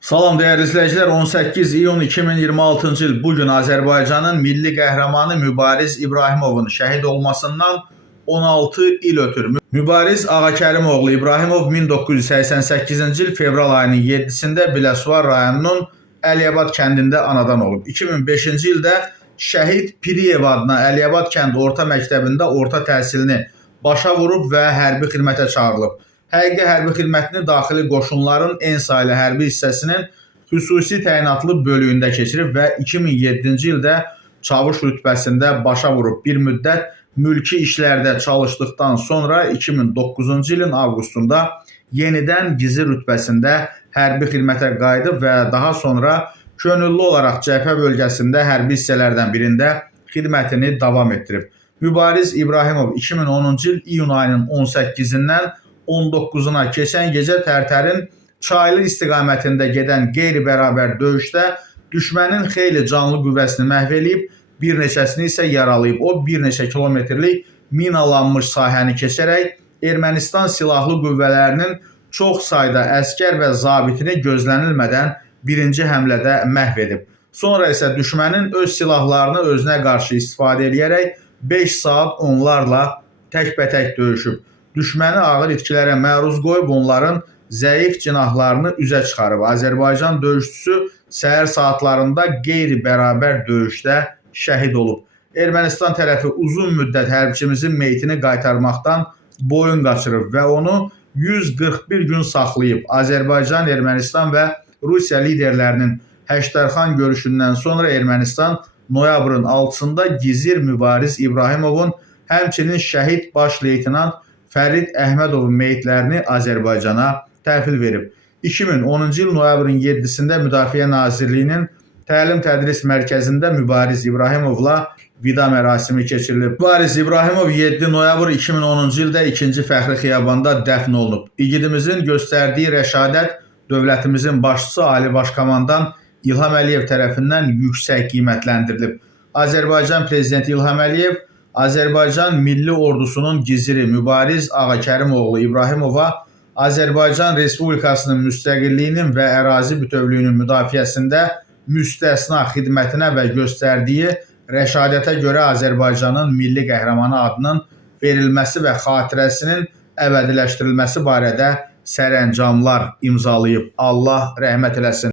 Salam değerli izleyiciler, 18 iyun 2026-cı il bugün Azərbaycanın milli qəhrəmanı Mübariz İbrahimovun şəhid olmasından 16 il ötür. Mübariz Ağakərimoğlu İbrahimov 1988-ci il fevral ayının 7-sində Biləsuvar rayonunun Əliyabad kəndində anadan olub. 2005-ci ildə Şəhid Piriyev adına Əliyabad kənd orta məktəbində orta təhsilini başa vurub və hərbi xidmətə çağırılıb. Həqiqi hərbi xidmətini daxili qoşunların en saylı hərbi hissəsinin xüsusi təyinatlı bölüyündə keçirib və 2007-ci ildə çavuş rütbəsində başa vurub. Bir müddət mülki işlərdə çalışdıqdan sonra 2009-cu ilin avqustunda yenidən gizli rütbəsində hərbi xidmətə qayıdıb və daha sonra könüllü olaraq cəbhə bölgəsində hərbi hissələrdən birində xidmətini davam etdirib. Mübariz İbrahimov 2010-cu il iyun ayının 18-dən 19-una keçən gecə Tərtərin Çaylı istiqamətində gedən qeyri-bərabər döyüşdə düşmənin xeyli canlı qüvvəsini məhv edib, bir neçəsini isə yaralayıb. O, bir neçə kilometrlik minalanmış sahəni keçərək Ermənistan silahlı qüvvələrinin çox sayda əskər və zabitini gözlənilmədən birinci həmlədə məhv edib. Sonra isə düşmənin öz silahlarını özünə qarşı istifadə edərək 5 saat onlarla təkbətək döyüşüb. Düşməni ağır itkilərə məruz qoyub onların zəif cinahlarını üzə çıxarıb. Azərbaycan döyüşçüsü səhər saatlarında qeyri-bərabər döyüşdə şəhid olub. Ermənistan tərəfi uzun müddət hərbçimizin meyitini qaytarmaqdan boyun qaçırıb və onu 141 gün saxlayıb. Azərbaycan, Ermənistan və Rusiya liderlərinin Həştərxan görüşündən sonra Ermənistan noyabrın 6-sında Gizir Mübariz İbrahimovun, həmçinin şəhid baş leytenant Fərid Əhmədovun meyitlərini Azərbaycana təhvil verib. 2010-cu il noyabrın 7-sində Müdafiə Nazirliyinin Təlim-Tədris Mərkəzində Mübariz İbrahimovla vida mərasimi keçirilib. Mübariz İbrahimov 7 noyabr 2010-cu ildə 2-ci Fəxri Xiyabanda dəfn olunub. İgidimizin göstərdiyi rəşadət dövlətimizin başçısı Ali Başkomandan İlham Əliyev tərəfindən yüksək qiymətləndirilib. Azərbaycan Prezidenti İlham Əliyev Azərbaycan Milli Ordusunun giziri Mübariz Ağakərimoğlu İbrahimova Azərbaycan Respublikasının müstəqilliyinin və ərazi bütövlüyünün müdafiəsində müstəsna xidmətinə və göstərdiyi rəşadətə görə Azərbaycanın milli qəhrəmanı adının verilməsi və xatirəsinin əbədiləşdirilməsi barədə sərəncamlar imzalayıb. Allah rəhmət eləsin.